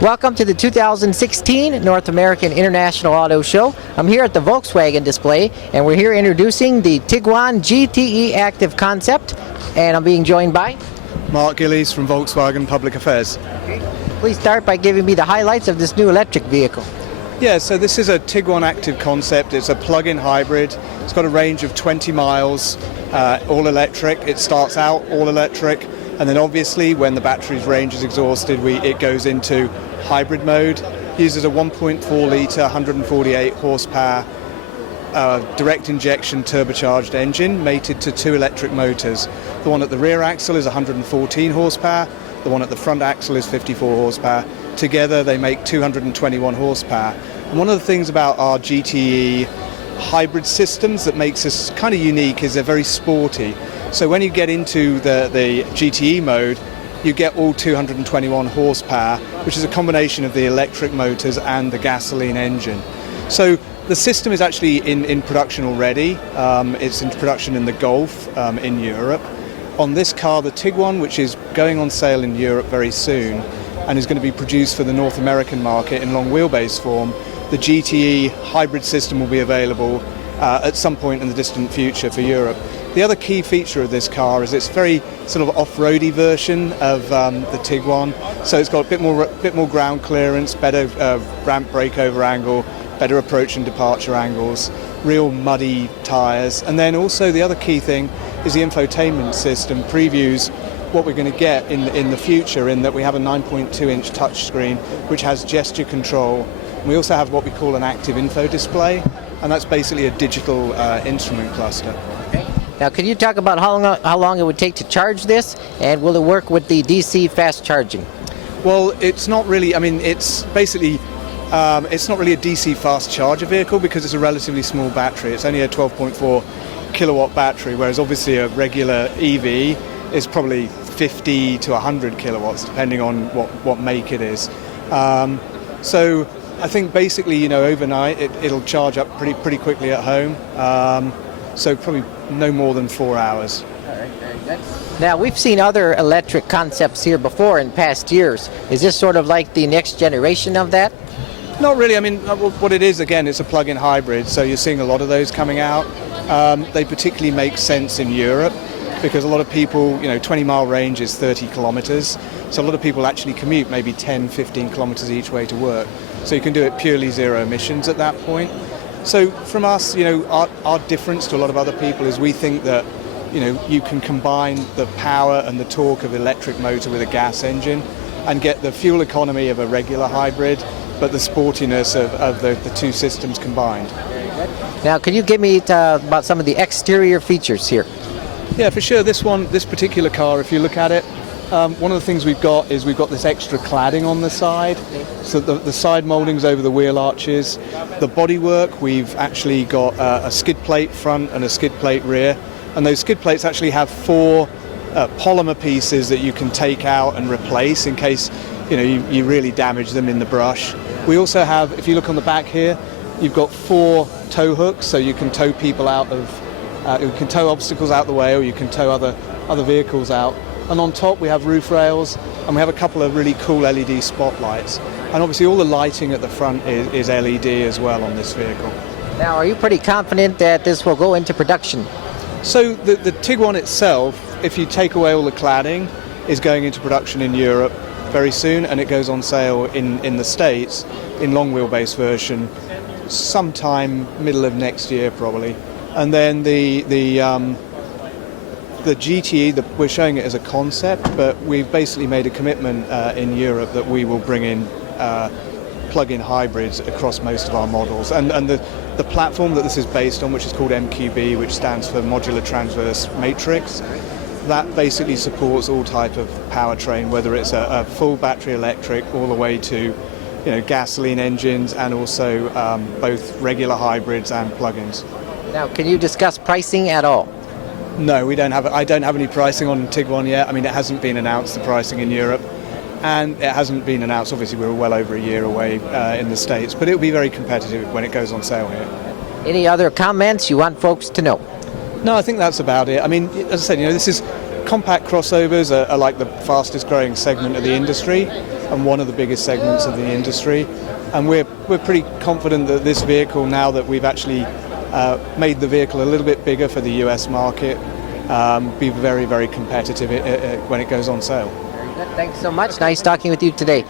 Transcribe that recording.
Welcome to the 2016 North American International Auto Show. I'm here at the Volkswagen display, and we're here introducing the Tiguan GTE Active Concept, and I'm being joined by Mark Gilles from Volkswagen Public Affairs. Okay. Please start by giving me the highlights of this new electric vehicle. Yeah, so this is a Tiguan Active Concept. It's a plug-in hybrid. It's got a range of 20 miles, all electric. It starts out all electric, and then obviously when the battery's range is exhausted, it goes into hybrid mode. Uses a 1.4 litre, 148 horsepower direct injection turbocharged engine mated to two electric motors. The one at the rear axle is 114 horsepower. The one at the front axle is 54 horsepower. Together they make 221 horsepower. And one of the things about our GTE hybrid systems that makes us kind of unique is they're very sporty. So when you get into the GTE mode, you get all 221 horsepower, which is a combination of the electric motors and the gasoline engine. So the system is actually in production already. It's in production in the Gulf in Europe. On this car, the Tiguan, which is going on sale in Europe very soon and is going to be produced for the North American market in long wheelbase form, the GTE hybrid system will be available at some point in the distant future for Europe. The other key feature of this car is it's very sort of off-roady version of the Tiguan. So it's got a bit more ground clearance, better ramp breakover angle, better approach and departure angles, real muddy tyres. And then also the other key thing is the infotainment system previews what we're going to get in the future, in that we have a 9.2-inch touchscreen which has gesture control. We also have what we call an active info display, and that's basically a digital instrument cluster. Okay. Now, can you talk about how long it would take to charge this, and will it work with the DC fast charging? Well, it's not really. I mean, it's basically it's not really a DC fast charger vehicle because it's a relatively small battery. It's only a 12.4 kilowatt battery, whereas obviously a regular EV is probably 50 to 100 kilowatts, depending on what make it is. So I think basically, overnight it'll charge up pretty quickly at home. So probably no more than 4 hours. All right, very good. Now, we've seen other electric concepts here before in past years. Is this sort of like the next generation of that? Not really. I mean, what it is, again, it's a plug-in hybrid, so you're seeing a lot of those coming out. They particularly make sense in Europe because a lot of people, 20-mile range is 30 kilometers, so a lot of people actually commute maybe 10, 15 kilometers each way to work. So you can do it purely zero emissions at that point. So from us, our difference to a lot of other people is we think that, you can combine the power and the torque of an electric motor with a gas engine and get the fuel economy of a regular hybrid, but the sportiness of the two systems combined. Very good. Now, can you give me about some of the exterior features here? Yeah, for sure. This particular car, if you look at it, one of the things we've got this extra cladding on the side. So the side mouldings over the wheel arches. The bodywork, we've actually got a skid plate front and a skid plate rear. And those skid plates actually have 4 polymer pieces that you can take out and replace in case you really damage them in the brush. We also have, if you look on the back here, you've got 4 tow hooks, so you can tow people out of, you can tow obstacles out the way, or you can tow other vehicles out. And on top we have roof rails, and we have a couple of really cool LED spotlights. And obviously all the lighting at the front is LED as well on this vehicle. Now, are you pretty confident that this will go into production? So the Tiguan itself, if you take away all the cladding, is going into production in Europe very soon, and it goes on sale in the States in long wheelbase version sometime middle of next year probably. And then the GTE, we're showing it as a concept, but we've basically made a commitment in Europe that we will bring in plug-in hybrids across most of our models. And the platform that this is based on, which is called MQB, which stands for Modular Transverse Matrix, that basically supports all type of powertrain, whether it's a full battery electric all the way to gasoline engines, and also both regular hybrids and plug-ins. Now, can you discuss pricing at all? No, I don't have any pricing on Tiguan yet. I mean, it hasn't been announced, the pricing in Europe, and it hasn't been announced. Obviously, we're well over a year away in the States, but it'll be very competitive when it goes on sale here. Any other comments you want folks to know? No, I think that's about it. I mean, as I said, this is compact crossovers are like the fastest growing segment of the industry. and one of the biggest segments of the industry. And we're pretty confident that this vehicle, now that we've actually made the vehicle a little bit bigger for the US market, be very, very competitive when it goes on sale. Very good. Thanks so much. Nice talking with you today.